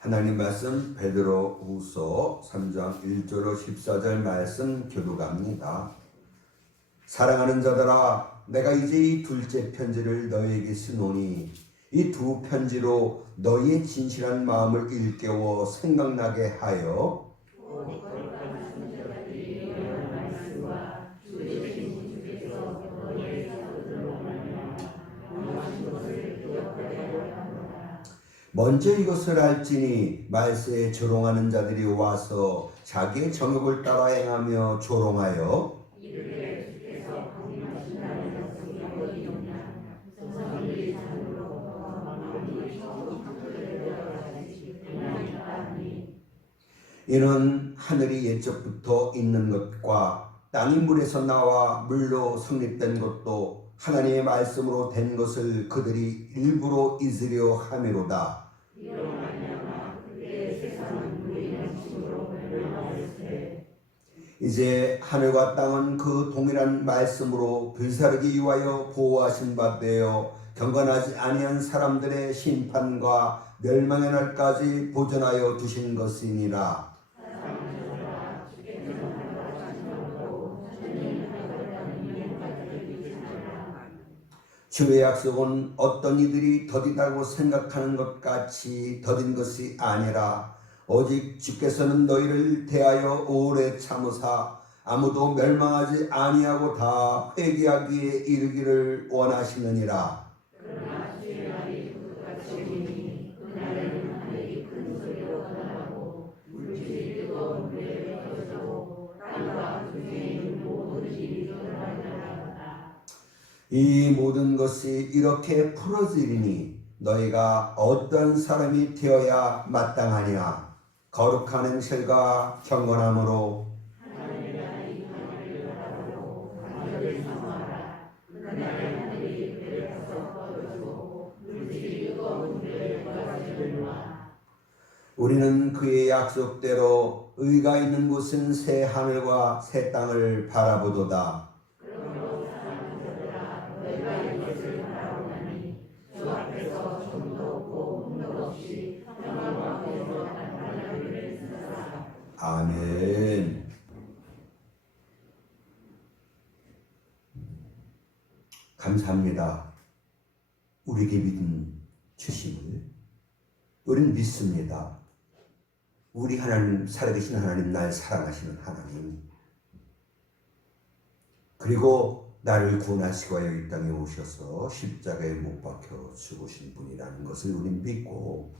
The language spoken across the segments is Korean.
하나님 말씀 베드로후서 3장 1절로 14절 말씀 교독합니다. 사랑하는 자들아, 내가 이제 이 둘째 편지를 너희에게 쓰노니 이 두 편지로 너희의 진실한 마음을 일깨워 생각나게 하여 먼저 이것을 알지니 말세에 조롱하는 자들이 와서 자기의 정욕을 따라 행하며 조롱하여 이는 하늘이 옛적부터 있는 것과 땅이 물에서 나와 물로 성립된 것도 하나님의 말씀으로 된 것을 그들이 일부러 잊으려 함이로다. 이제 하늘과 땅은 그 동일한 말씀으로 불사르기 위하여 보호하신 바 되어 경건하지 아니한 사람들의 심판과 멸망의 날까지 보존하여 두신 것이니라. 주의 약속은 어떤 이들이 더디다고 생각하는 것 같이 더딘 것이 아니라 오직 주께서는 너희를 대하여 오래 참으사 아무도 멸망하지 아니하고 다 회개하기에 이르기를 원하시느니라. 이 모든 것이 이렇게 풀어지리니 너희가 어떤 사람이 되어야 마땅하냐. 거룩한 행실과 경건함으로 우리는 그의 약속대로 의가 있는 곳은 새 하늘과 새 땅을 바라보도다. 아멘. 감사합니다. 우리에게 믿음 주심을 우리는 믿습니다. 우리 하나님, 살아계신 하나님, 날 사랑하시는 하나님, 그리고 나를 구원하시고 이 땅에 오셔서 십자가에 못 박혀 죽으신 분이라는 것을 우리는 믿고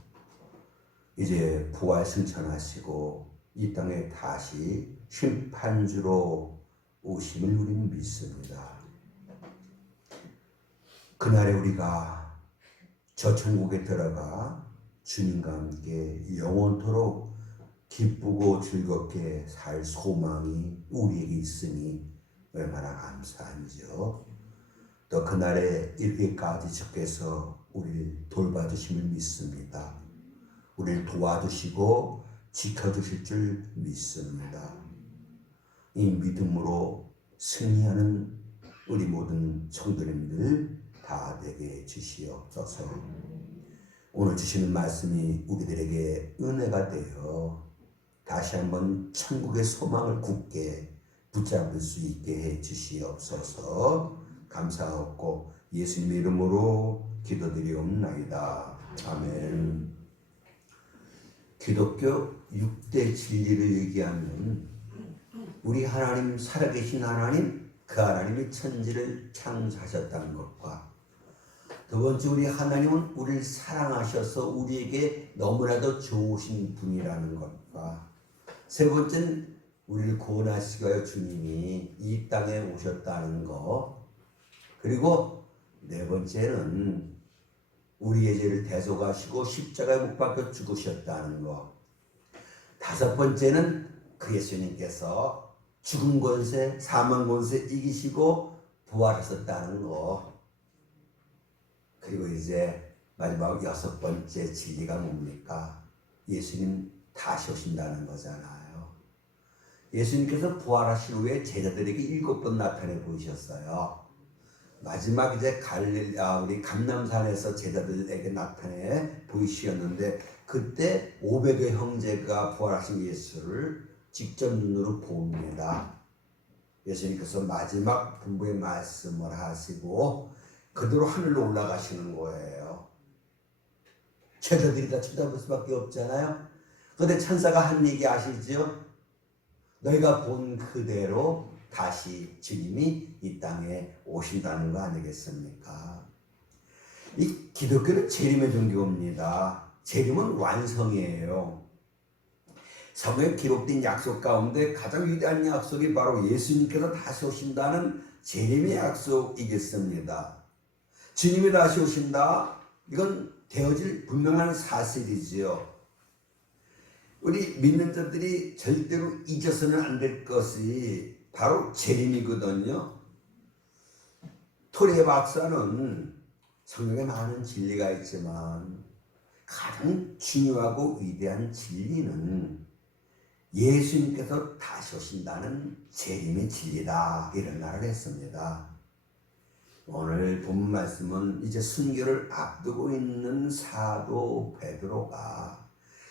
이제 부활 승천하시고 이 땅에 다시 심판주로 오심을 우리는 믿습니다. 그날에 우리가 저 천국에 들어가 주님과 함께 영원토록 기쁘고 즐겁게 살 소망이 우리에게 있으니 얼마나 감사한지요. 또 그날에 이르기까지 주께서 우리를 돌봐주심을 믿습니다. 우리를 도와주시고 지켜주실 줄 믿습니다. 이 믿음으로 승리하는 우리 모든 성도님들 다 되게 주시옵소서. 오늘 주시는 말씀이 우리들에게 은혜가 되어 다시 한번 천국의 소망을 굳게 붙잡을 수 있게 해 주시옵소서. 감사하고 예수님의 이름으로 기도드리옵나이다. 아멘. 기독교 6대 진리를 얘기하면 우리 하나님, 살아계신 하나님, 그 하나님이 천지를 창조하셨다는 것과 두 번째, 우리 하나님은 우리를 사랑하셔서 우리에게 너무나도 좋으신 분이라는 것과 세 번째는 우리를 구원하시기 위하여 주님이 이 땅에 오셨다는 것, 그리고 네 번째는 우리의 죄를 대속하시고 십자가에 못 박혀 죽으셨다는 것, 다섯 번째는 그 예수님께서 죽은 권세, 사망 권세 이기시고 부활하셨다는 것, 그리고 이제 마지막 여섯 번째 진리가 뭡니까? 예수님 다시 오신다는 거잖아요. 예수님께서 부활하신 후에 제자들에게 7번 나타내 보이셨어요. 마지막 이제 우리 감람산에서 제자들에게 나타내 보이셨는데 그때 500의 형제가 부활하신 예수를 직접 눈으로 봅니다. 예수님께서 마지막 분부의 말씀을 하시고 그대로 하늘로 올라가시는 거예요. 제자들이 다 쳐다볼 수밖에 없잖아요. 그런데 천사가 한 얘기 아시죠? 너희가 본 그대로 다시 주님이 이 땅에 오신다는 거 아니겠습니까? 이 기독교는 재림의 종교입니다. 재림은 완성이에요. 성경에 기록된 약속 가운데 가장 위대한 약속이 바로 예수님께서 다시 오신다는 재림의 약속이겠습니다. 주님이 다시 오신다? 이건 되어질 분명한 사실이지요. 우리 믿는 자들이 절대로 잊어서는 안 될 것이 바로 재림이거든요. 토레 박사는 성경에 많은 진리가 있지만 가장 중요하고 위대한 진리는 예수님께서 다시 오신다는 재림의 진리다, 이런 말을 했습니다. 오늘 본 말씀은 이제 순교를 앞두고 있는 사도 베드로가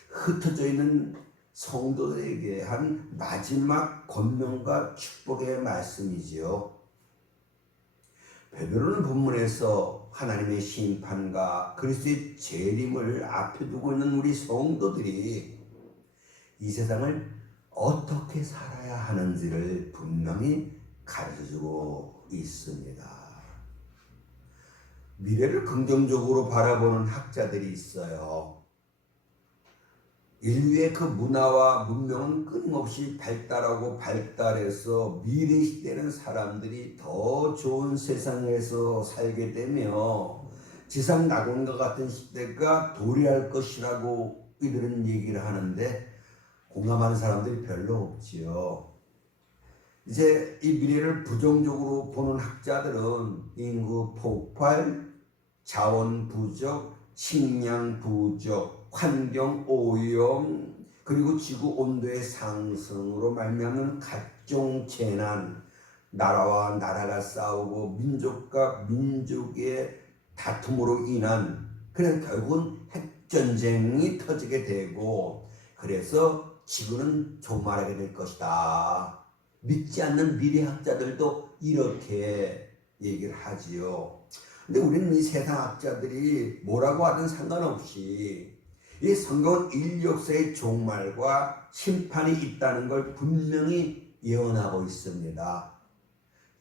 흩어져 있는 성도들에게 한 마지막 권면과 축복의 말씀이지요. 베드로는 본문에서 하나님의 심판과 그리스도의 재림을 앞에 두고 있는 우리 성도들이 이 세상을 어떻게 살아야 하는지를 분명히 가르쳐주고 있습니다. 미래를 긍정적으로 바라보는 학자들이 있어요. 인류의 그 문화와 문명은 끊임없이 발달하고 발달해서 미래 시대는 사람들이 더 좋은 세상에서 살게 되며 지상 낙원과 같은 시대가 도래할 것이라고 이들은 얘기를 하는데 공감하는 사람들이 별로 없지요. 이제 이 미래를 부정적으로 보는 학자들은 인구 폭발, 자원 부족, 식량 부족, 환경 오염, 그리고 지구 온도의 상승으로 말미암는 각종 재난, 나라와 나라가 싸우고 민족과 민족의 다툼으로 인한, 그래서 결국은 핵전쟁이 터지게 되고 그래서 지구는 종말하게 될 것이다. 믿지 않는 미래학자들도 이렇게 얘기를 하지요. 근데 우리는 이 세상학자들이 뭐라고 하든 상관없이 이 성경은 인류 역사의 종말과 심판이 있다는 걸 분명히 예언하고 있습니다.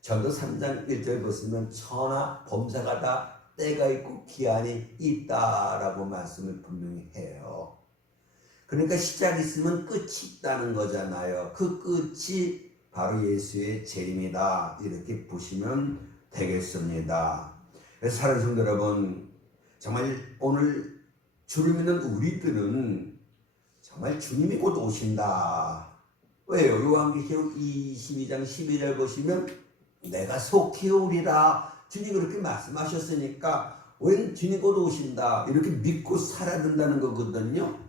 전도 3장 1절 보시면 천하 범사가 다 때가 있고 기한이 있다라고 말씀을 분명히 해요. 그러니까 시작이 있으면 끝이 있다는 거잖아요. 그 끝이 바로 예수의 재림이다, 이렇게 보시면 되겠습니다. 그래서 사랑하는 성도 여러분, 정말 오늘 주를 믿는 우리들은 정말 주님이 곧 오신다. 왜요? 요한계시록 22장 12절 보시면 내가 속히 오리라, 주님이 그렇게 말씀하셨으니까 우리는 주님이 곧 오신다, 이렇게 믿고 살아야 된다는 거거든요.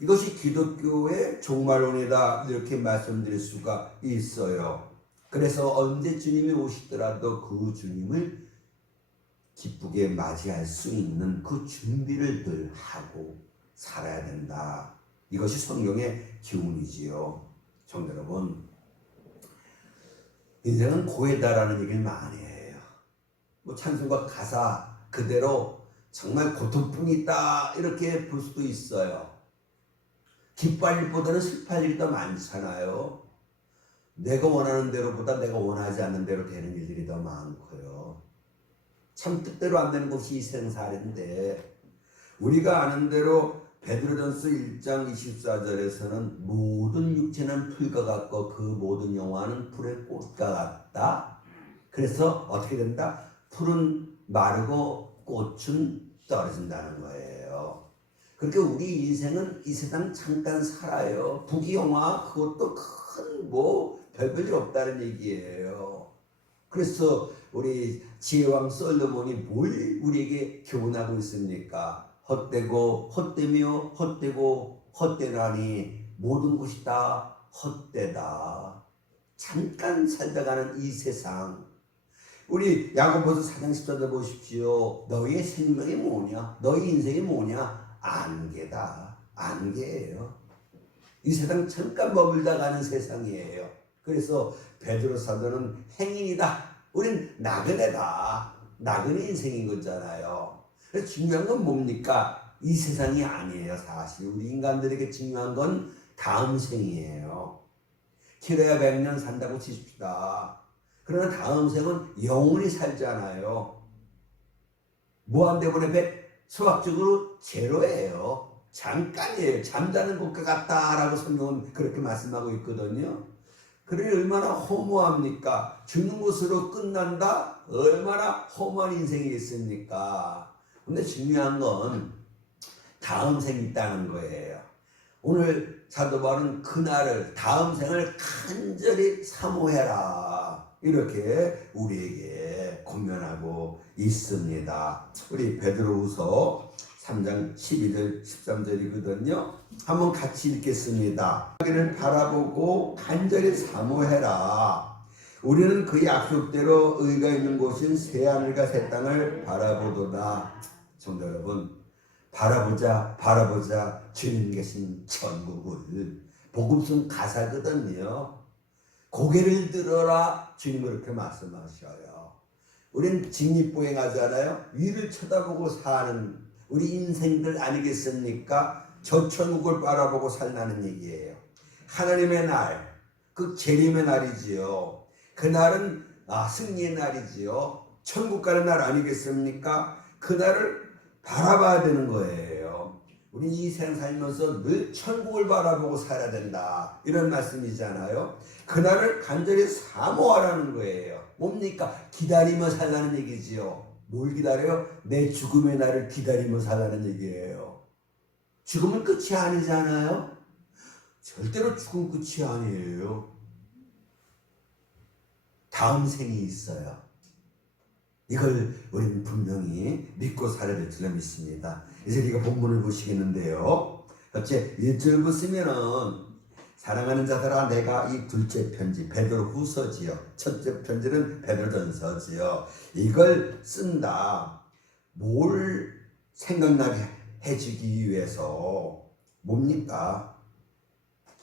이것이 기독교의 종말론이다, 이렇게 말씀드릴 수가 있어요. 그래서 언제 주님이 오시더라도 그 주님을 기쁘게 맞이할 수 있는 그 준비를 늘 하고 살아야 된다. 이것이 성경의 기운이지요. 성도 여러분, 인생은 고해다라는 얘기를 많이 해요. 뭐 찬송가 가사 그대로 정말 고통뿐이 있다, 이렇게 볼 수도 있어요. 기뻐할 일보다는 슬퍼할 일이 더 많잖아요. 내가 원하는 대로보다 내가 원하지 않는 대로 되는 일들이 더 많고요. 참 뜻대로 안 되는 것이 이 생살인데, 우리가 아는 대로 베드로전서 1장 24절에서는 모든 육체는 풀과 같고 그 모든 영화는 불의 꽃과 같다. 그래서 어떻게 된다? 풀은 마르고 꽃은 떨어진다는 거예요. 그러니까 우리 인생은 이 세상 잠깐 살아요. 부귀영화 그것도 큰 별별 일 없다는 얘기예요. 그래서 우리 지혜왕 솔로몬이 뭘 우리에게 교훈하고 있습니까? 헛되고 헛되며 헛되고 헛되나니 모든 것이 다 헛되다. 잠깐 살다 가는 이 세상. 우리 야고보서 4장 14절 보십시오. 너희의 생명이 뭐냐? 너희 인생이 뭐냐? 안개다. 안개예요. 이 세상 잠깐 머물다 가는 세상이에요. 그래서 베드로 사도는 행인이다. 우린 나그네다. 나그네 인생인 거잖아요. 그래서 중요한 건 뭡니까? 이 세상이 아니에요. 사실 우리 인간들에게 중요한 건 다음 생이에요. 길어야 100년 산다고 치십시다. 그러나 다음 생은 영원히 살잖아요. 무한대본의 100, 수학적으로 제로예요. 잠깐이에요. 잠자는 것과 같다라고 성경은 그렇게 말씀하고 있거든요. 그러니 얼마나 허무합니까? 죽는 것으로 끝난다? 얼마나 허무한 인생이겠습니까? 근데 중요한 건 다음 생이 있다는 거예요. 오늘 사도 바울은 그날을, 다음 생을 간절히 사모해라. 이렇게 우리에게 권면하고 있습니다. 우리 베드로후서 3장 12절 13절이거든요. 한번 같이 읽겠습니다. 그를 바라보고 간절히 사모해라. 우리는 그 약속대로 의가 있는 곳인 새하늘과 새 땅을 바라보도다. 성도 여러분, 바라보자 주님 계신 천국을. 복음성 가사거든요. 고개를 들어라 주님 그렇게 말씀하셔요. 우린 직립보행하잖아요. 위를 쳐다보고 사는 우리 인생들 아니겠습니까? 저 천국을 바라보고 살라는 얘기예요. 하나님의 날, 그 재림의 날이지요. 그날은 승리의 날이지요. 천국 가는 날 아니겠습니까? 그날을 바라봐야 되는 거예요. 우리 이 세상 살면서 늘 천국을 바라보고 살아야 된다. 이런 말씀이잖아요. 그날을 간절히 사모하라는 거예요. 뭡니까? 기다리며 살라는 얘기지요. 뭘 기다려요? 내 죽음의 날을 기다리며 살라는 얘기예요. 죽음은 끝이 아니잖아요. 절대로 죽음 끝이 아니에요. 다음 생이 있어요. 이걸 우리는 분명히 믿고 살아야 될 줄 믿습니다. 이제 우리가 본문을 보시겠는데요. 첫째 1절 보시면은 사랑하는 자들아 내가 이 둘째 편지 베드로 후서지요. 첫째 편지는 베드로전서지요. 이걸 쓴다. 뭘 생각나게 해주기 위해서 뭡니까?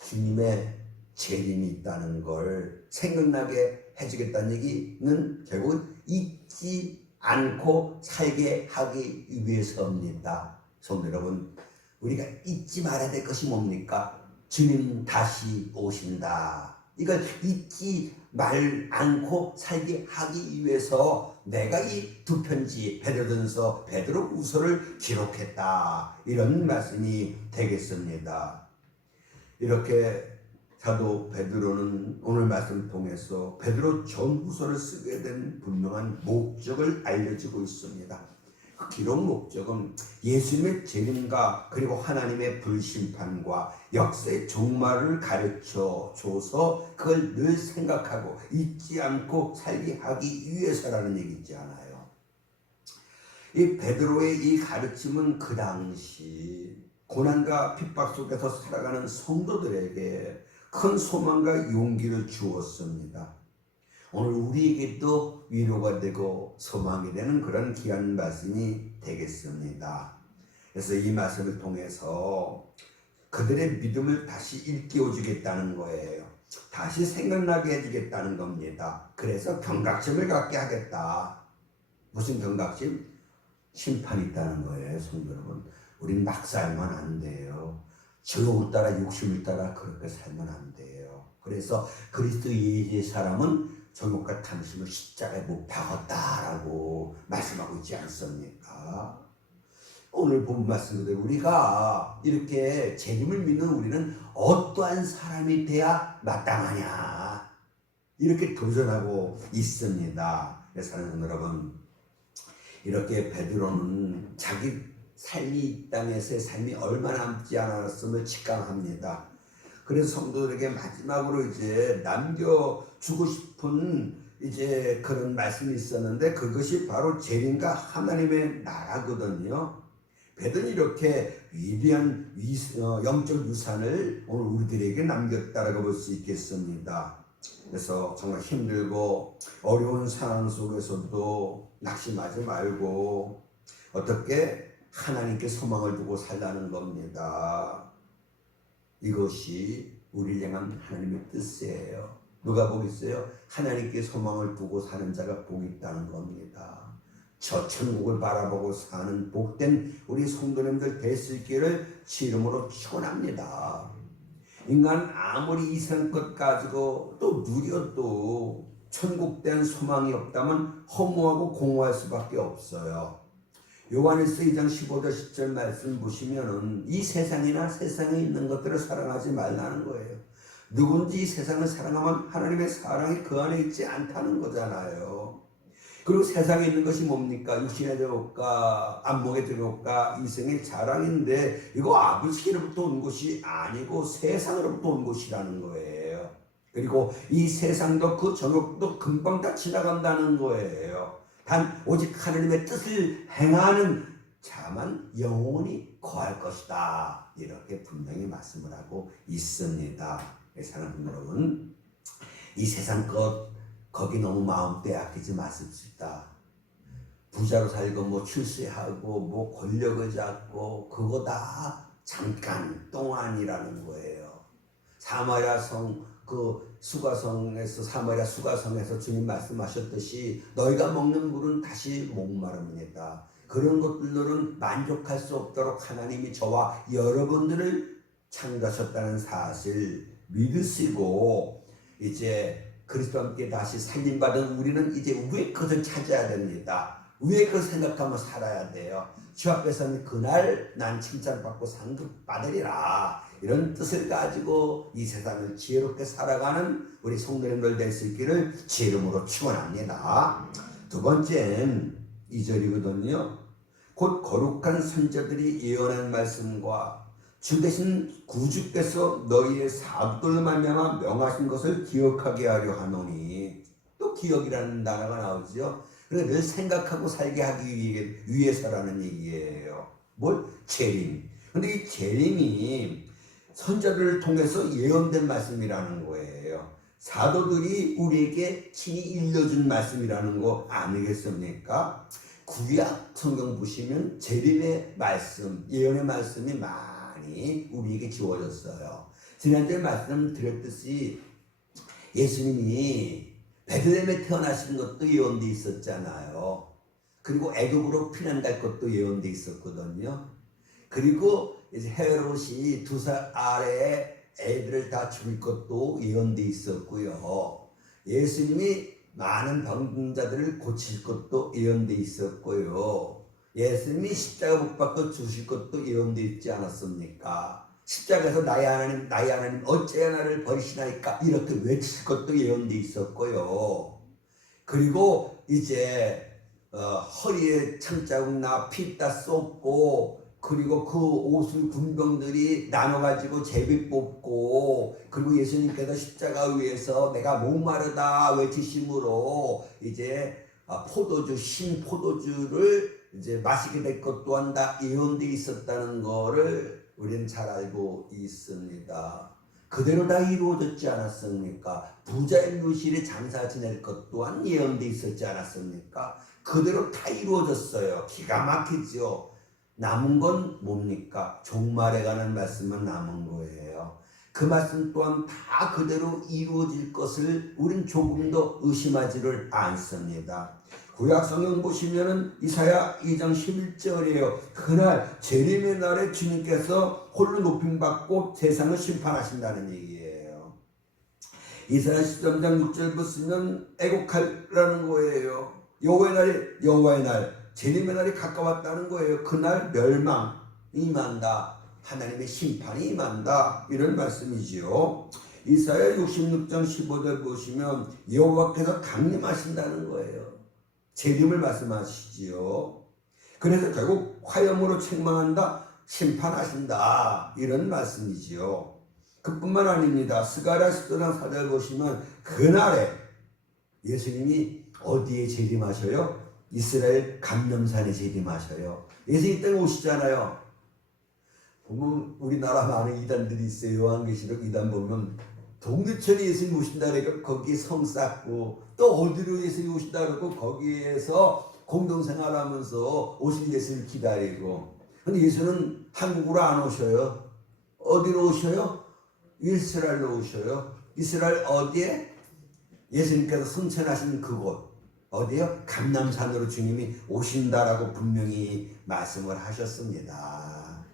주님의 재림이 있다는 걸 생각나게 해주겠다는 얘기는 결국은 잊지 않고 살게 하기 위해서입니다. 성도 여러분, 우리가 잊지 말아야 될 것이 뭡니까? 주님 다시 오신다. 이걸 잊지 말 않고 살게 하기 위해서 내가 이 두 편지 베드로전서, 베드로후서를 기록했다. 이런 말씀이 되겠습니다. 이렇게 사도 베드로는 오늘 말씀을 통해서 베드로 전후서를 쓰게 된 분명한 목적을 알려주고 있습니다. 그 기록 목적은 예수님의 재림과 그리고 하나님의 불심판과 역사의 종말을 가르쳐 줘서 그걸 늘 생각하고 잊지 않고 살게 하기 위해서라는 얘기지 않아요. 이 베드로의 이 가르침은 그 당시 고난과 핍박 속에서 살아가는 성도들에게 큰 소망과 용기를 주었습니다. 오늘 우리에게도 위로가 되고 소망이 되는 그런 귀한 말씀이 되겠습니다. 그래서 이 말씀을 통해서 그들의 믿음을 다시 일깨워 주겠다는 거예요. 다시 생각나게 해주겠다는 겁니다. 그래서 경각심을 갖게 하겠다. 무슨 경각심? 심판이 있다는 거예요. 성도 여러분, 우린 막 살면 안 돼요. 즐거움을 따라 욕심을 따라 그렇게 살면 안 돼요. 그래서 그리스도 예수의 사람은 정욕과 탐심을 십자가에 못 박았다라고 말씀하고 있지 않습니까? 오늘 본 말씀 그대로 우리가 이렇게 재림을 믿는 우리는 어떠한 사람이 돼야 마땅하냐 이렇게 도전하고 있습니다. 사랑하는 여러분, 이렇게 베드로는 자기 삶이 이 땅에서의 삶이 얼마 남지 않았음을 직감합니다. 그래서 성도들에게 마지막으로 이제 남겨주고 싶은 이제 그런 말씀이 있었는데 그것이 바로 재림과 하나님의 나라거든요. 베드로는 이렇게 위대한 영적 유산을 오늘 우리들에게 남겼다라고 볼 수 있겠습니다. 그래서 정말 힘들고 어려운 상황 속에서도 낙심하지 말고 어떻게 하나님께 소망을 두고 살라는 겁니다. 이것이 우리를 향한 하나님의 뜻이에요. 누가 복 있어요? 하나님께 소망을 두고 사는 자가 복이 있다는 겁니다. 저 천국을 바라보고 사는 복된 우리 성도님들 될 있기를 주름으로 축원합니다. 인간 아무리 이상 것 가지고 또 누려도 천국 대한 소망이 없다면 허무하고 공허할 수밖에 없어요. 요한일서 2장 15절 10절 말씀 보시면은 이 세상이나 세상에 있는 것들을 사랑하지 말라는 거예요. 누군지 이 세상을 사랑하면 하나님의 사랑이 그 안에 있지 않다는 거잖아요. 그리고 세상에 있는 것이 뭡니까? 육신의 즐겁과 안목의 즐겁과 이생의 자랑인데 이거 아버지께로부터 온 것이 아니고 세상으로부터 온 것이라는 거예요. 그리고 이 세상도 그 정욕도 금방 다 지나간다는 거예요. 단 오직 하나님의 뜻을 행하는 자만 영원히 거할 것이다. 이렇게 분명히 말씀을 하고 있습니다. 사랑하는 여러분, 이 세상 것 거기 너무 마음 빼앗기지 마십시다. 부자로 살고 뭐 출세하고 뭐 권력을 잡고 그거 다 잠깐 동안이라는 거예요. 사마리아 성 그 사마리아 수가성에서 주님 말씀하셨듯이 너희가 먹는 물은 다시 목마릅니다. 그런 것들로는 만족할 수 없도록 하나님이 저와 여러분들을 창조하셨다는 사실 믿으시고 이제 그리스도와 함께 다시 살림받은 우리는 이제 위의 것을 찾아야 됩니다. 위의 것을 생각하며 살아야 돼요. 주 앞에서는 그날 난 칭찬받고 상급받으리라. 이런 뜻을 가지고 이 세상을 지혜롭게 살아가는 우리 성도님들 될 수 있기를 주 이름으로 축원합니다. 두 번째는 2절이거든요. 곧 거룩한 선자들이 예언한 말씀과 주 대신 구주께서 너희의 사도들로 말미암아 명하신 것을 기억하게 하려 하노니, 또 기억이라는 단어가 나오죠. 그러니까 늘 생각하고 살게 하기 위해서라는 얘기예요. 뭘? 재림. 근데 이 재림이 선자들을 통해서 예언된 말씀이라는 거예요. 사도들이 우리에게 친히 일러준 말씀이라는 거 아니겠습니까? 구약 성경 보시면 재림의 말씀, 예언의 말씀이 많이 우리에게 주어졌어요. 지난주에 말씀드렸듯이 예수님이 베들레헴에 태어나신 것도 예언돼 있었잖아요. 그리고 애굽으로 피난 갈 것도 예언돼 있었거든요. 그리고 이제 헤롯이 2살 아래에 애들을 다 죽일 것도 예언돼 있었고요. 예수님이 많은 병자들을 고칠 것도 예언돼 있었고요. 예수님이 십자가 못 박고 주실 것도 예언돼 있지 않았습니까? 십자가에서 나의 하나님 어찌 나를 버리시나이까 이렇게 외칠 것도 예언돼 있었고요. 그리고 이제 허리에 창자국 나 피 다 쏟고 그리고 그 옷을 군병들이 나눠가지고 제비 뽑고 그리고 예수님께서 십자가 위에서 내가 목마르다 외치심으로 이제 포도주를 이제 마시게 될 것 또한 다 예언되어 있었다는 거를 우리는 잘 알고 있습니다. 그대로 다 이루어졌지 않았습니까? 부자의 묘실에 장사 지낼 것 또한 예언되어 있었지 않았습니까? 그대로 다 이루어졌어요. 기가 막히죠. 남은 건 뭡니까? 종말에 관한 말씀은 남은 거예요. 그 말씀 또한 다 그대로 이루어질 것을 우린 조금도 의심하지를 않습니다. 구약 성경 보시면은 이사야 2장 11절이에요. 그날 재림의 날에 주님께서 홀로 높임 받고 세상을 심판하신다는 얘기예요. 이사야 13장 6절 보시면 애곡하라는 거예요. 여호와의 날 재림의 날이 가까웠다는 거예요. 그날 멸망이 임한다. 하나님의 심판이 임한다. 이런 말씀이지요. 이사야 66장 15절 보시면 여호와께서 강림하신다는 거예요. 재림을 말씀하시지요. 그래서 결국 화염으로 책망한다, 심판하신다 이런 말씀이지요. 그뿐만 아닙니다. 스가랴 10장 4절 보시면 그날에 예수님이 어디에 재림하셔요? 이스라엘 감람산에 재림하셔요. 예수님 때 오시잖아요. 보면 우리나라 많은 이단들이 있어요. 요한계시록 이단 보면 동두천에 예수님 오신다 그러니까 거기에 성 쌓고 또 어디로 예수님 오신다 그러고 거기에서 공동생활하면서 오실 예수님을 기다리고 근데 예수는 한국으로 안 오셔요. 어디로 오셔요? 이스라엘로 오셔요. 이스라엘 어디에? 예수님께서 승천하신 그곳 어디요? 감람산으로 주님이 오신다라고 분명히 말씀을 하셨습니다.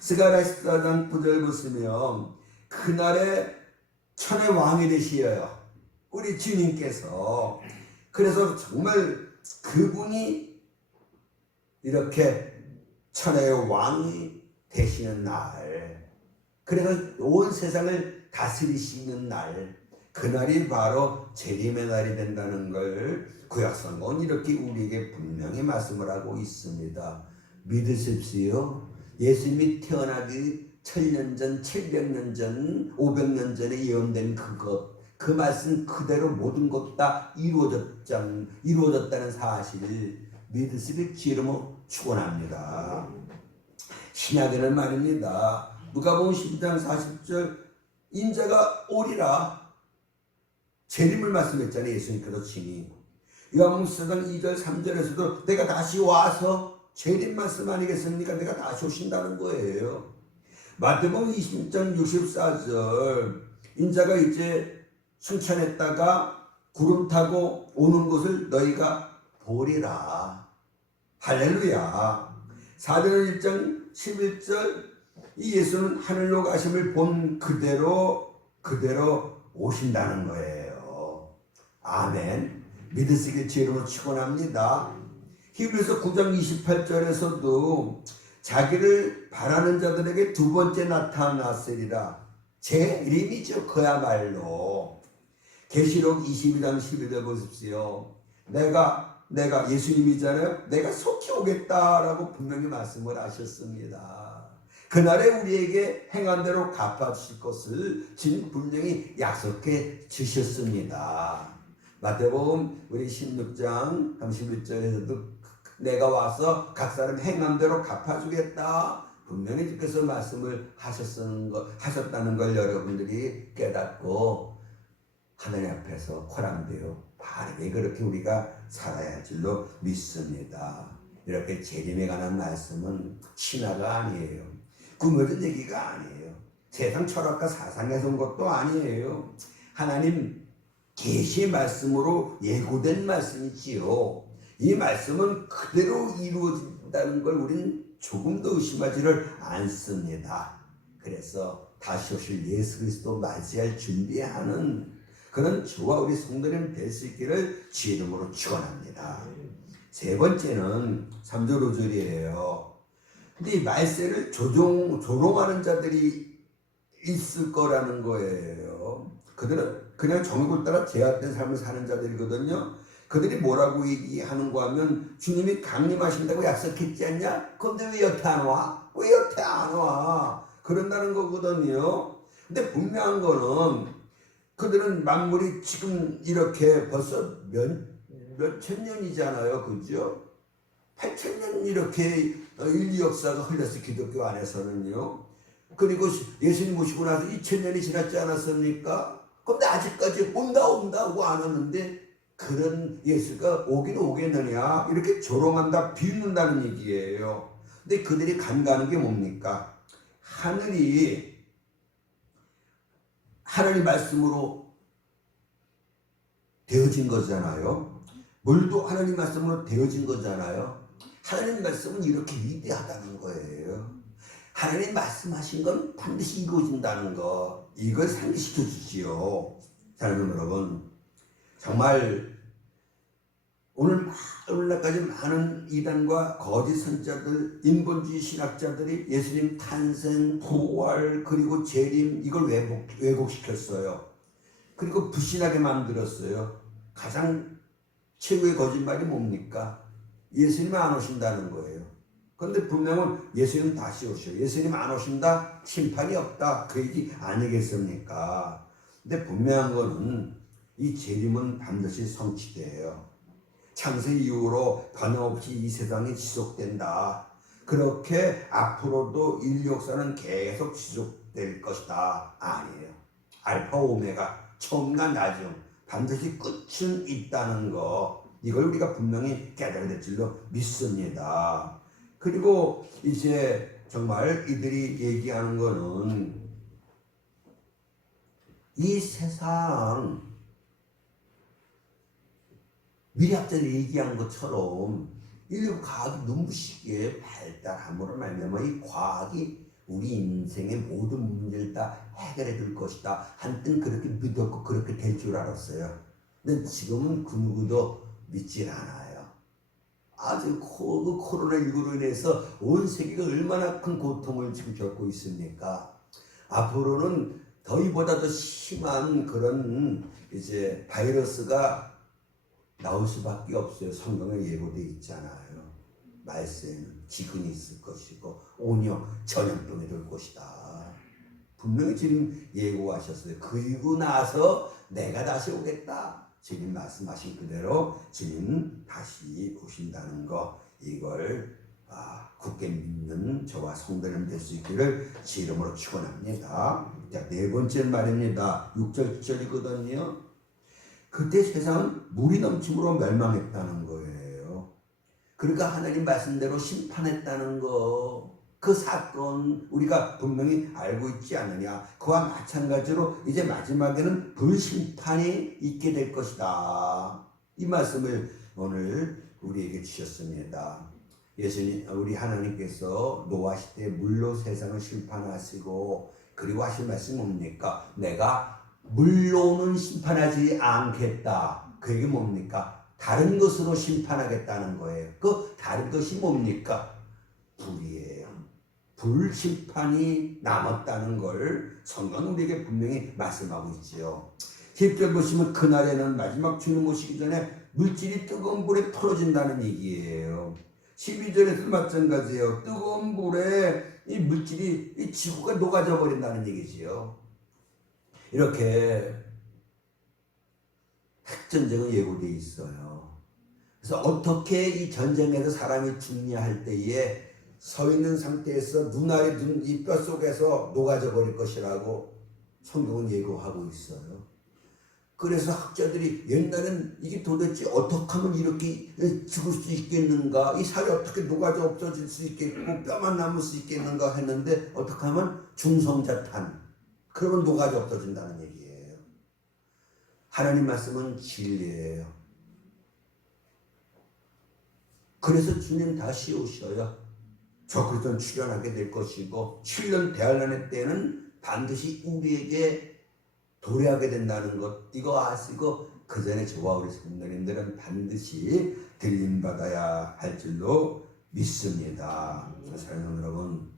스가랴서 4장 9절 보시면 그날에 천의 왕이 되시어요. 우리 주님께서. 그래서 정말 그분이 이렇게 천의 왕이 되시는 날, 그래서 온 세상을 다스리시는 날, 그날이 바로 재림의 날이 된다는 걸 구약성경은 이렇게 우리에게 분명히 말씀을 하고 있습니다. 믿으십시오. 예수님이 태어나기 1000년 전, 700년 전, 500년 전에 예언된 그것, 그 말씀 그대로 모든 것 다 이루어졌다는 사실 믿으시길 주름으로 축원합니다. 신약에는 말입니다. 누가복음 12장 40절 인자가 오리라 재림을 말씀했잖아요. 예수님께서 친히. 요한복음 4장 2절 3절에서도 내가 다시 와서 재림 말씀 아니겠습니까? 내가 다시 오신다는 거예요. 마태복음 20장 64절 인자가 이제 승천했다가 구름 타고 오는 것을 너희가 보리라. 할렐루야. 사도행전 1장 11절 이 예수는 하늘로 가심을 본 그대로 오신다는 거예요. 아멘. 믿으시길 제 이름으로 축원합니다. 히브리서 9장 28절에서도 자기를 바라는 자들에게 두 번째 나타났으리라. 제 이름이죠. 그야말로. 계시록 22장 11절 보십시오. 내가 예수님이잖아요. 내가 속히 오겠다라고 분명히 말씀을 하셨습니다. 그날에 우리에게 행한 대로 갚아주실 것을 지금 분명히 약속해 주셨습니다. 마태복음 우리 16장 31절에서도 내가 와서 각 사람 행한 대로 갚아주겠다. 분명히 주께서 말씀을 하셨다는 걸 여러분들이 깨닫고 하나님 앞에서 코랑되어 바르게 그렇게 우리가 살아야 할 줄로 믿습니다. 이렇게 재림에 관한 말씀은 신화가 아니에요. 꾸며진 얘기가 아니에요. 세상 철학과 사상에서 온 것도 아니에요. 하나님 계시의 말씀으로 예고된 말씀이지요. 이 말씀은 그대로 이루어진다는 걸 우리는 조금도 의심하지를 않습니다. 그래서 다시 오실 예수 그리스도 맞이할 준비하는 그런 저와 우리 성도님 될 수 있기를 주 이름으로 축원합니다. 세 번째는 3절 5절이에요. 근데 이 말세를 조롱하는 자들이 있을 거라는 거예요. 그들은 그냥 정욕을 따라 제약된 삶을 사는 자들이거든요. 그들이 뭐라고 얘기하는가 하면 주님이 강림하신다고 약속했지 않냐? 그런데 왜 여태 안 와? 왜 여태 안 와? 그런다는 거거든요. 근데 분명한 거는 그들은 만물이 지금 이렇게 벌써 몇천 년이잖아요. 그죠? 8,000년 이렇게 인류 역사가 흘렸어. 기독교 안에서는요. 그리고 예수님 모시고 나서 2,000년이 지났지 않았습니까? 근데 아직까지 온다고 안 왔는데 그런 예수가 오긴 오겠느냐 이렇게 조롱한다 비웃는다는 얘기예요. 근데 그들이 간과하는 게 뭡니까? 하늘이 하나님 말씀으로 되어진 거잖아요. 물도 하나님 말씀으로 되어진 거잖아요. 하나님 말씀은 이렇게 위대하다는 거예요. 하나님 말씀하신 건 반드시 이루어진다는 거, 이걸 상기시켜 주지요. 사랑하는 여러분, 정말 오늘날까지 많은 이단과 거짓 선자들, 인본주의 신학자들이 예수님 탄생, 부활, 그리고 재림 이걸 왜곡시켰어요. 그리고 불신하게 만들었어요. 가장 최고의 거짓말이 뭡니까? 예수님 안 오신다는 거예요. 그런데 분명은 예수님 다시 오셔요. 예수님 안 오신다? 심판이 없다. 그 얘기 아니겠습니까? 근데 분명한 거는 이 재림은 반드시 성취돼요. 창세 이후로 변함없이 이 세상이 지속된다. 그렇게 앞으로도 인류 역사는 계속 지속될 것이다. 아니에요. 알파 오메가, 처음과 나중, 반드시 끝은 있다는 거, 이걸 우리가 분명히 깨달아야 될 줄로 믿습니다. 그리고 이제 정말 이들이 얘기하는 거는 이 세상 미래학자들이 얘기한 것처럼 인류 과학이 눈부시게 발달함으로 말미암아 이 과학이 우리 인생의 모든 문제를 다 해결해 줄 것이다. 한때는 그렇게 믿었고 그렇게 될 줄 알았어요. 근데 지금은 그 누구도 믿질 않아요. 아주 코로나19로 인해서 온 세계가 얼마나 큰 고통을 지금 겪고 있습니까? 앞으로는 더 이보다 더 심한 그런 이제 바이러스가 나올 수밖에 없어요. 성경에 예고되어 있잖아요. 말세에는 기근이 있을 것이고 온역, 전염병이 될 것이다. 분명히 지금 예고하셨어요. 그리고 나서 내가 다시 오겠다. 주님 말씀하신 그대로 주님 다시 오신다는 거, 이걸 굳게 믿는 저와 성도님 될 수 있기를 주 이름으로 축원합니다. 자, 네 번째 말입니다. 6절 7절이거든요. 그때 세상은 물이 넘침으로 멸망했다는 거예요. 그러니까 하나님 말씀대로 심판했다는 거, 그 사건 우리가 분명히 알고 있지 않느냐. 그와 마찬가지로 이제 마지막에는 불심판이 있게 될 것이다. 이 말씀을 오늘 우리에게 주셨습니다. 예수님, 우리 하나님께서 노아 시대 물로 세상을 심판하시고 그리고 하신 말씀이 뭡니까? 내가 물로는 심판하지 않겠다. 그 얘기 뭡니까? 다른 것으로 심판하겠다는 거예요. 그 다른 것이 뭡니까? 불이에요. 불심판이 남았다는 걸 성경은 우리에게 분명히 말씀하고 있지요. 10절 보시면 그날에는 마지막 주님 오시기 전에 물질이 뜨거운 불에 풀어진다는 얘기예요. 12절에도 마찬가지예요. 뜨거운 불에 이 물질이 이 지구가 녹아져 버린다는 얘기지요. 이렇게 핵전쟁은 예고되어 있어요. 그래서 어떻게 이 전쟁에서 사람이 죽냐 때에 서 있는 상태에서 눈알이 이 뼛속에서 녹아져 버릴 것이라고 성경은 예고하고 있어요. 그래서 학자들이 옛날엔 이게 도대체 어떻게 하면 이렇게 죽을 수 있겠는가, 이 살이 어떻게 녹아져 없어질 수 있겠고 뼈만 남을 수 있겠는가 했는데 어떻게 하면 중성자탄, 그러면 녹아져 없어진다는 얘기예요. 하나님 말씀은 진리예요. 그래서 주님 다시 오셔요. 저 그리스도는 출현하게 될 것이고 7년 대환란의 때는 반드시 우리에게 도래하게 된다는 것, 이거 아시고 그 전에 저와 우리 성도님들은 반드시 들림받아야 할 줄로 믿습니다. 사랑하는 여러분,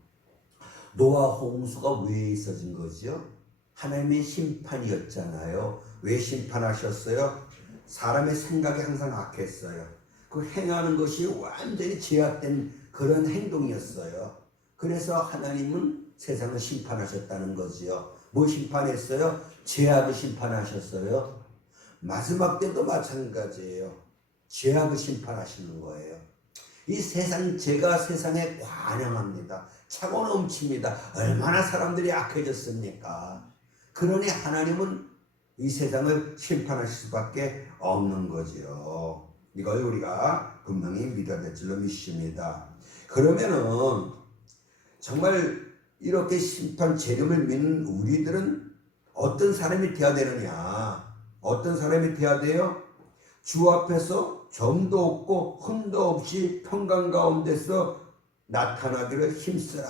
노아 홍수가 왜 있어진 거죠? 하나님의 심판이었잖아요. 왜 심판하셨어요? 사람의 생각이 항상 악했어요. 그 행하는 것이 완전히 제약된 그런 행동이었어요. 그래서 하나님은 세상을 심판하셨다는 거지요. 뭐 심판했어요? 죄악을 심판하셨어요. 마지막 때도 마찬가지예요. 죄악을 심판하시는 거예요. 이 세상 죄가 세상에 관영합니다. 차고 넘칩니다. 얼마나 사람들이 악해졌습니까? 그러니 하나님은 이 세상을 심판하실 수밖에 없는 거지요. 이걸 우리가 분명히 믿어야 될 줄로 믿습니다. 그러면은 정말 이렇게 심판 재림을 믿는 우리들은 어떤 사람이 되어야 되느냐? 어떤 사람이 되어야 돼요? 주 앞에서 점도 없고 흠도 없이 평강 가운데서 나타나기를 힘쓰라.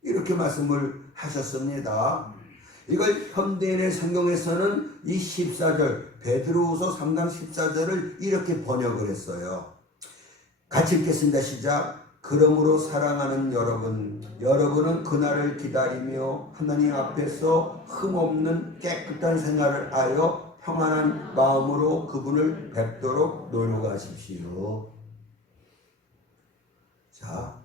이렇게 말씀을 하셨습니다. 이걸 현대인의 성경에서는 이 14절, 베드로후서 3장 14절을 이렇게 번역을 했어요. 같이 읽겠습니다. 시작. 그러므로 사랑하는 여러분은 그날을 기다리며 하나님 앞에서 흠없는 깨끗한 생활을 하여 평안한 마음으로 그분을 뵙도록 노력하십시오. 자,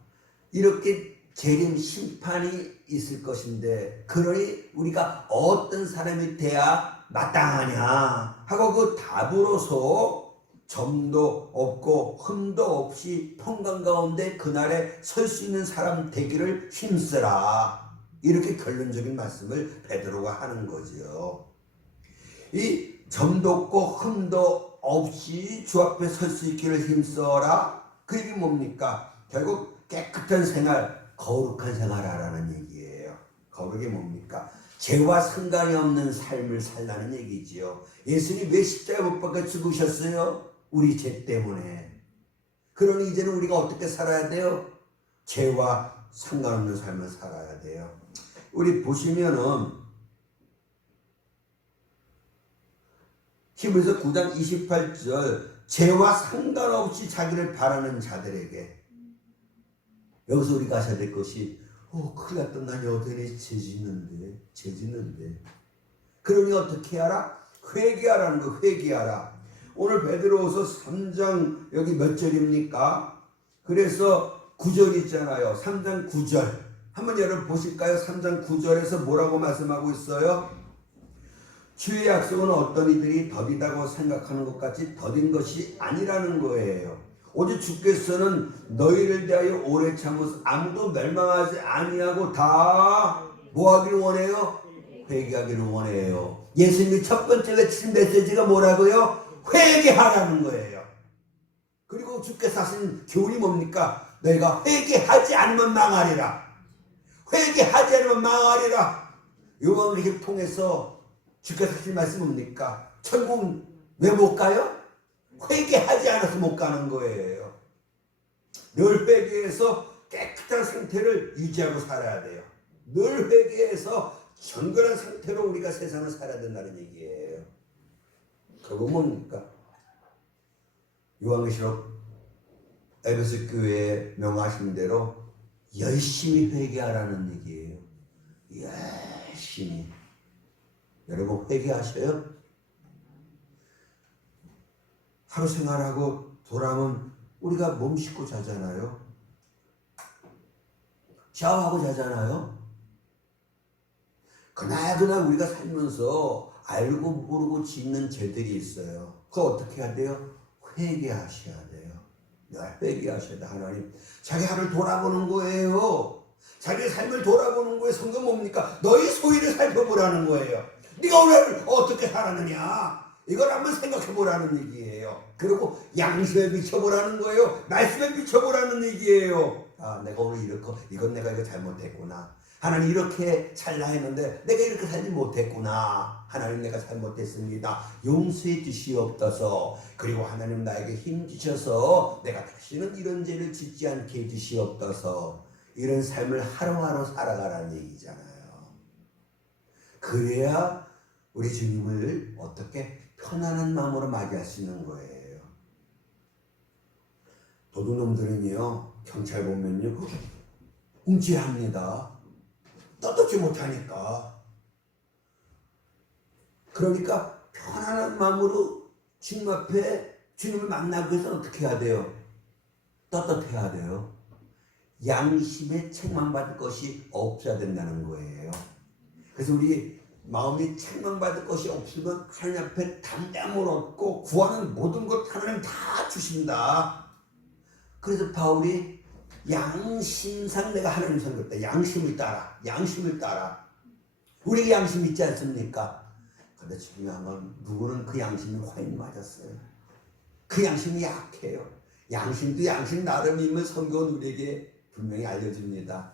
이렇게 재림 심판이 있을 것인데, 그러니 우리가 어떤 사람이 돼야 마땅하냐 하고 그 답으로서 점도 없고 흠도 없이 평강 가운데 그날에 설 수 있는 사람 되기를 힘쓰라. 이렇게 결론적인 말씀을 베드로가 하는 거죠. 이 점도 없고 흠도 없이 주 앞에 설 수 있기를 힘써라. 그 얘기 뭡니까? 결국 깨끗한 생활, 거룩한 생활하라는 얘기예요. 거룩이 뭡니까? 죄와 상관이 없는 삶을 살라는 얘기지요. 예수님이 왜 십자가에 못 박혀 죽으셨어요? 우리 죄 때문에. 그러니 이제는 우리가 어떻게 살아야 돼요? 죄와 상관없는 삶을 살아야 돼요. 우리 보시면은 히브리서 9장 28절, 죄와 상관없이 자기를 바라는 자들에게, 여기서 우리가 하셔야 될 것이 큰일 났다, 난 여전히 죄 짓는데. 그러니 어떻게 하라? 회개하라는 거, 회개하라. 오늘 베드로후서 3장 여기 몇 절입니까? 그래서 9절 있잖아요. 3장 9절. 한번 여러분 보실까요? 3장 9절에서 뭐라고 말씀하고 있어요? 주의 약속은 어떤 이들이 더디다고 생각하는 것 같이 더딘 것이 아니라는 거예요. 오직 주께서는 너희를 대하여 오래 참으사 아무도 멸망하지 아니하고 다 뭐하기를 원해요? 회개하기를 원해요. 예수님이 첫 번째 외친 메시지가 뭐라고요? 회개하라는 거예요. 그리고 주께서 하신 교훈이 뭡니까? 너희가 회개하지 않으면 망하리라. 회개하지 않으면 망하리라. 요한계시록 통해서 주께서 하신 말씀은 뭡니까? 천국 왜 못 가요? 회개하지 않아서 못 가는 거예요. 늘 회개해서 깨끗한 상태를 유지하고 살아야 돼요. 늘 회개해서 정결한 상태로 우리가 세상을 살아야 된다는 얘기예요. 그건 뭡니까? 요한계시록 에베소 교회에 명하신 대로 열심히 회개하라는 얘기예요. 열심히. 여러분 회개하셔요? 하루 생활하고 돌아오면 우리가 몸 씻고 자잖아요. 샤워하고 자잖아요. 그나저나 우리가 살면서 알고 모르고 짓는 죄들이 있어요. 그거 어떻게 해야 돼요? 회개하셔야 돼요. 회개하셔야 돼. 하나님 자기 하루를 돌아보는 거예요. 자기의 삶을 돌아보는 거예요. 성경 뭡니까? 너희 소위를 살펴보라는 거예요. 네가 오늘 어떻게 살았느냐, 이걸 한번 생각해 보라는 얘기예요. 그리고 양심에 비춰보라는 거예요. 말씀에 비춰보라는 얘기예요. 내가 오늘 이건 내가 이거 잘못했구나. 하나님 이렇게 살라 했는데 내가 이렇게 살지 못했구나. 하나님 내가 잘못했습니다. 용서해 주시옵소서. 그리고 하나님 나에게 힘 주셔서 내가 다시는 이런 죄를 짓지 않게 해주시옵소서. 이런 삶을 하루하루 살아가라는 얘기잖아요. 그래야 우리 주님을 어떻게 편안한 마음으로 맞이할 수 있는 거예요. 도둑놈들은요, 경찰 보면요, 움찔합니다. 떳떳지 못하니까. 그러니까 편안한 마음으로 주님 앞에 주님을 만나기 위해서 어떻게 해야 돼요? 떳떳해야 돼요. 양심에 책망받을 것이 없어야 된다는 거예요. 그래서 우리 마음이 책망받을 것이 없으면 하나님 앞에 담대함을 얻고 구하는 모든 것 하나님 다 주신다. 그래서 바울이 양심상 내가 하나님 섬겼다. 양심을 따라. 우리 양심 있지 않습니까? 근데 중요한 건 누구는 그 양심이 화인 맞았어요. 그 양심이 약해요. 양심도 양심 나름임을 성경은 우리에게 분명히 알려줍니다.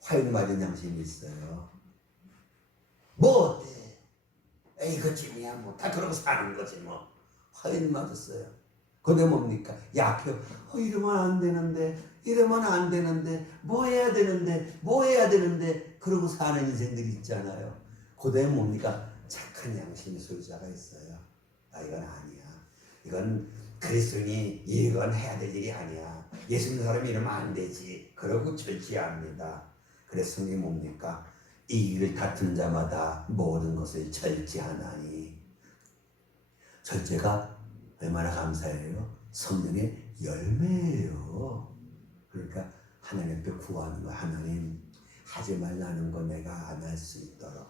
화인 맞은 양심이 있어요. 뭐 어때? 에이 그쯤이야 뭐 다 그러고 사는 거지 뭐. 화인 맞았어요. 근데 뭡니까? 약해요. 이러면 안 되는데 뭐 해야 되는데 그러고 사는 인생들이 있잖아요. 그다음에 뭡니까? 착한 양심의 소유자가 있어요. 이건 아니야. 이건 그리스도인이 이건 해야 될 일이 아니야. 예수 믿는 사람이 이러면 안 되지. 그러고 절제합니다. 그래서 성경이 뭡니까? 이 일을 다투는 자마다 모든 것을 절제하나니. 절제가 얼마나 감사해요. 성령의 열매예요. 그러니까 하나님 앞에 구하는 거. 하나님 하지 말라는 거 내가 안 할 수 있도록,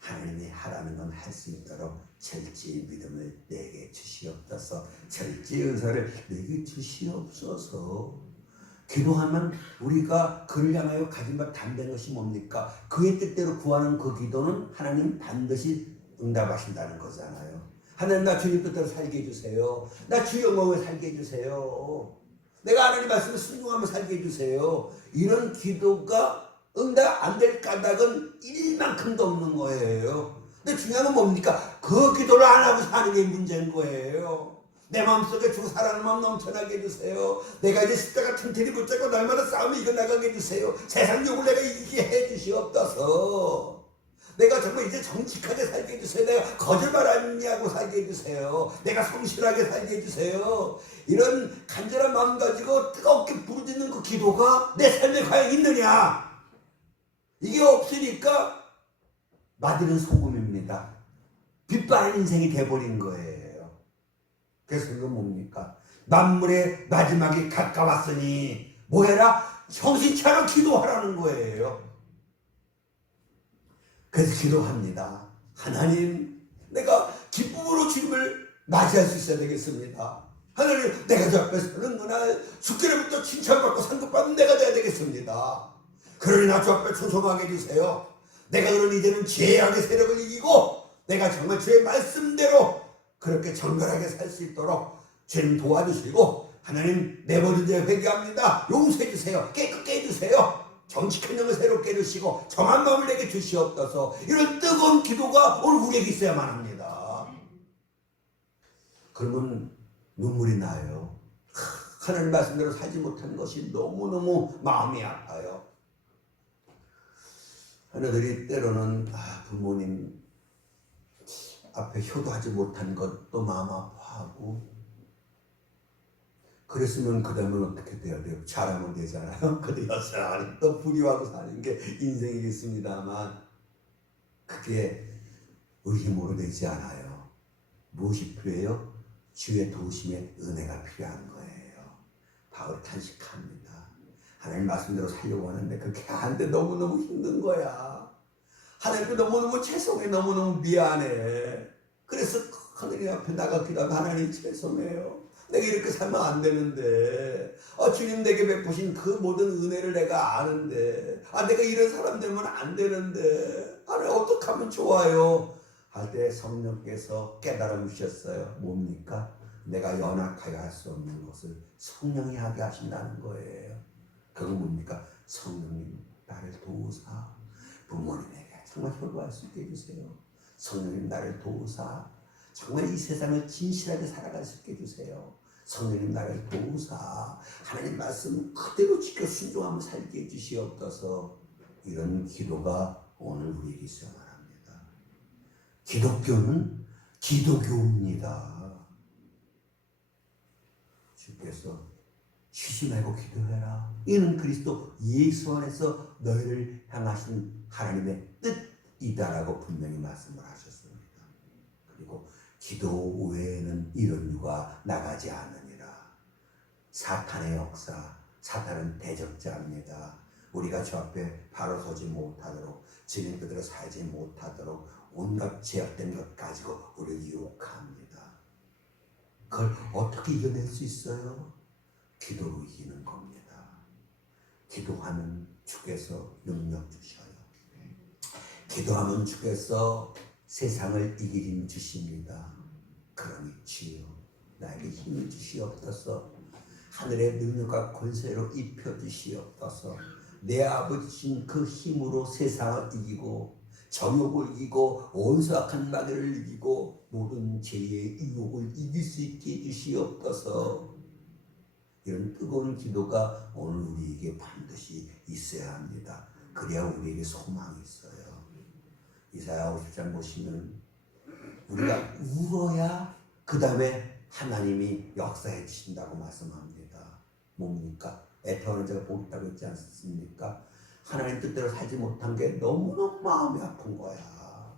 하나님이 하라는 건 할 수 있도록 절제의 믿음을 내게 주시옵소서. 절제의 의사를 내게 주시옵소서. 기도하면 우리가 그를 향하여 가진 바 담대한 것이 뭡니까? 그의 뜻대로 구하는 그 기도는 하나님 반드시 응답하신다는 거잖아요. 하나님 나 주님 뜻대로 살게 해주세요. 나 주 영광을 살게 해주세요. 내가 하나님 말씀에 순종하며 살게 해주세요. 이런 기도가 응답 안 될 까닭은 일만큼도 없는 거예요. 근데 중요한 건 뭡니까? 그 기도를 안 하고 사는 게 문제인 거예요. 내 마음속에 주 사랑하는 마음 넘쳐나게 해주세요. 내가 이제 십자가 튼튼히 붙잡고 날마다 싸움을 이겨나가게 해주세요. 세상 욕을 내가 이기게 해주시옵소서. 내가 정말 이제 정직하게 살게 해주세요. 내가 거짓말 아니냐고 살게 해주세요. 내가 성실하게 살게 해주세요. 이런 간절한 마음 가지고 뜨겁게 부르짖는 그 기도가 내 삶에 과연 있느냐? 이게 없으니까 마디는 소금입니다. 빛바랜 인생이 돼버린 거예요. 그래서 이건 뭡니까? 만물의 마지막이 가까웠으니 뭐해라? 정신 차려 기도하라는 거예요. 그래서 기도합니다. 하나님, 내가 기쁨으로 주님을 맞이할 수 있어야 되겠습니다. 하나님, 내가 저 앞에 서는 그날 주께로부터 칭찬받고 상급받는 내가 돼야 되겠습니다. 그러니 나 주 앞에 충성하게 해주세요. 내가 그런 이제는 죄악의 세력을 이기고 내가 정말 주의 말씀대로 그렇게 정결하게 살 수 있도록 주님 도와주시고, 하나님 내버린 죄 회개합니다. 용서해 주세요. 깨끗게 해주세요. 정직한 영을 새롭게 해주시고 정한 마음을 내게 주시옵소서. 이런 뜨거운 기도가 오늘 우리에게 있어야만 합니다. 그러면 눈물이 나요. 하나님 말씀대로 살지 못한 것이 너무너무 마음이 아파요. 하나들이 때로는 부모님 앞에 효도하지 못한 것도 마음 아파하고, 그랬으면 그 다음은 어떻게 돼야 돼요? 잘하면 되잖아요. 근데 여전히 또 불의하고 사는 게 인생이겠습니다만 그게 의힘으로 되지 않아요. 무엇이 필요해요? 주의 도우심의 은혜가 필요한 거예요. 바울 탄식합니다. 하나님 말씀대로 살려고 하는데 그렇게 안 돼. 너무너무 힘든 거야. 하나님께 너무너무 죄송해. 너무너무 미안해. 그래서 하나님 앞에 나가 기도하면 하나님 죄송해요. 내가 이렇게 살면 안 되는데, 주님 내게 베푸신 그 모든 은혜를 내가 아는데, 내가 이런 사람 되면 안 되는데, 하나님 어떻게 하면 좋아요? 할 때 성령께서 깨달아 주셨어요. 뭡니까? 내가 연약하게 할 수 없는 것을 성령이 하게 하신다는 거예요. 그건 뭡니까? 성령님 나를 도우사 부모님에게 정말 효도할 수 있게 해주세요. 성령님 나를 도우사 정말 이 세상을 진실하게 살아갈 수 있게 해주세요. 성령님 나를 도우사 하나님 말씀 그대로 지켜 순종하며 살게 해주시옵소서. 이런 기도가 오늘 우리에게 있어야만 합니다. 기독교는 기도교입니다. 주께서 쉬지 말고 기도해라. 이는 그리스도 예수 안에서 너희를 향하신 하나님의 뜻이다라고 분명히 말씀을 하셨습니다. 그리고 기도 외에는 이런 유가 나가지 않으니라. 사탄의 역사, 사탄은 대적자입니다. 우리가 저 앞에 바로 서지 못하도록, 진행 그대로 살지 못하도록 온갖 제약된 것 가지고 우리를 유혹합니다. 그걸 어떻게 이겨낼 수 있어요? 기도로 이기는 겁니다. 기도하면 주께서 능력 주셔요. 기도하면 주께서 세상을 이길 힘 주십니다. 그러니 주여 나에게 힘을 주시옵소서. 하늘의 능력과 권세로 입혀주시옵소서. 내 아버지신 그 힘으로 세상을 이기고 정욕을 이기고 온 수악한 마귀를 이기고 모든 죄의 유혹을 이길 수 있게 해주시옵소서. 이런 뜨거운 기도가 오늘 우리에게 반드시 있어야 합니다. 그래야 우리에게 소망이 있어요. 이사야 50장 보시면 우리가 울어야 그 다음에 하나님이 역사해 주신다고 말씀합니다. 뭡니까? 애통하는 자가 복이 있다고 했지 않습니까? 하나님 뜻대로 살지 못한 게 너무너무 마음이 아픈 거야.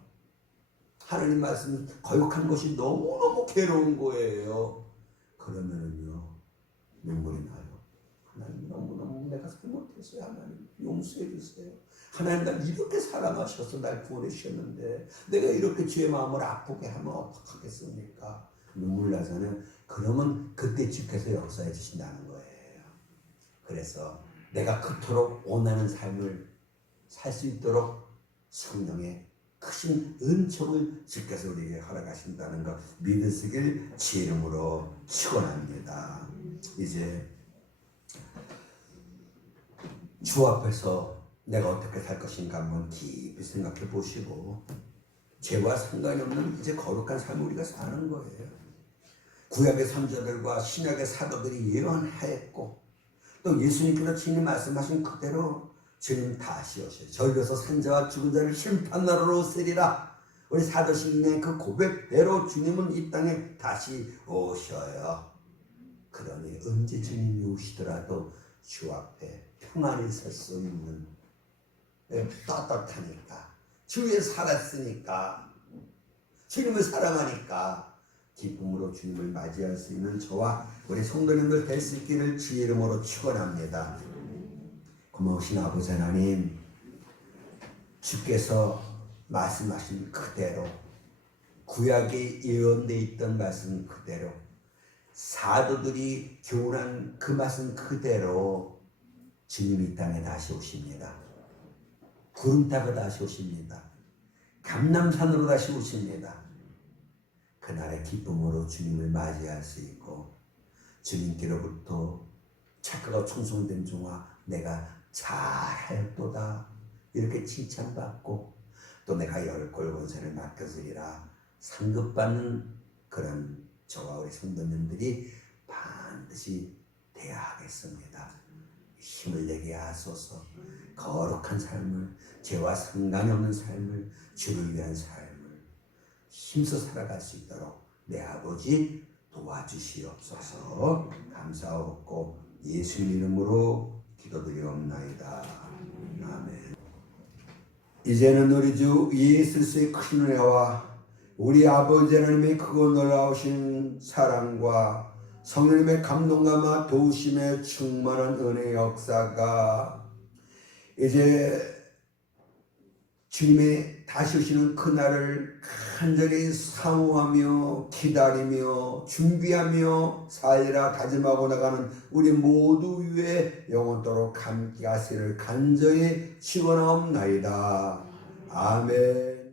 하나님 말씀 거역한 것이 너무너무 괴로운 거예요. 그러면은요 눈물이 나요. 하나님 너무너무 내가 잘못했어요. 하나님 용서해 주세요. 하나님 날 이렇게 사랑하셔서 날 구원해 주셨는데 내가 이렇게 주의 마음을 아프게 하면 어떡하겠습니까? 눈물 나서는 그러면 그때 주께서 역사해 주신다는 거예요. 그래서 내가 그토록 원하는 삶을 살 수 있도록 성령의 크신 은총을 주께서 우리에게 허락하신다는 것 믿으시길 주 이름으로 축원합니다. 이제 주 앞에서 내가 어떻게 살 것인가 한번 깊이 생각해 보시고, 죄와 상관이 없는 이제 거룩한 삶을 우리가 사는 거예요. 구약의 선조들과 신약의 사도들이 예언하였고, 또 예수님께서 친히 말씀하신 그대로 주님 다시 오셔요. 저희로서 산자와 죽은 자를 심판하러 오시리라. 우리 사도신경의 그 고백대로 주님은 이 땅에 다시 오셔요. 그러니 언제 주님이 오시더라도 주 앞에 평안히 설 수 있는, 떳떳하니까, 주위에 살았으니까, 주님을 사랑하니까 기쁨으로 주님을 맞이할 수 있는 저와 우리 성도님들 될 수 있기를 주의 이름으로 축원합니다. 고마우신 아버지 하나님, 주께서 말씀하신 그대로, 구약에 예언되어 있던 말씀 그대로, 사도들이 교훈한 그 말씀 그대로 주님이 이 땅에 다시 오십니다. 구름 타고 다시 오십니다. 감람산으로 다시 오십니다. 그날의 기쁨으로 주님을 맞이할 수 있고, 주님께로부터 착하고 충성된 종아 내가 잘하였도다 이렇게 칭찬받고, 또 내가 열 골곤새를 맡겨주리라 상급받는 그런 저와 우리 성도님들이 반드시 되어야 하겠습니다. 힘을 내게 하소서. 거룩한 삶을, 죄와 상관이 없는 삶을, 주를 위한 삶을 힘써 살아갈 수 있도록 내 아버지 도와주시옵소서. 감사하고 예수님 이름으로 기도드리옵나이다. 아멘. 이제는 우리 주 예수 그리스도의 큰 은혜와 우리 아버지 하나님의 크고 놀라우신 사랑과 성령님의 감동감과 도우심에 충만한 은혜의 역사가 이제 주님의 다시 오시는 그날을 간절히 사모하며 기다리며 준비하며 살리라 다짐하고 나가는 우리 모두 위에 영원토록 함께 하시기를 간절히 축원하옵나이다. 아멘.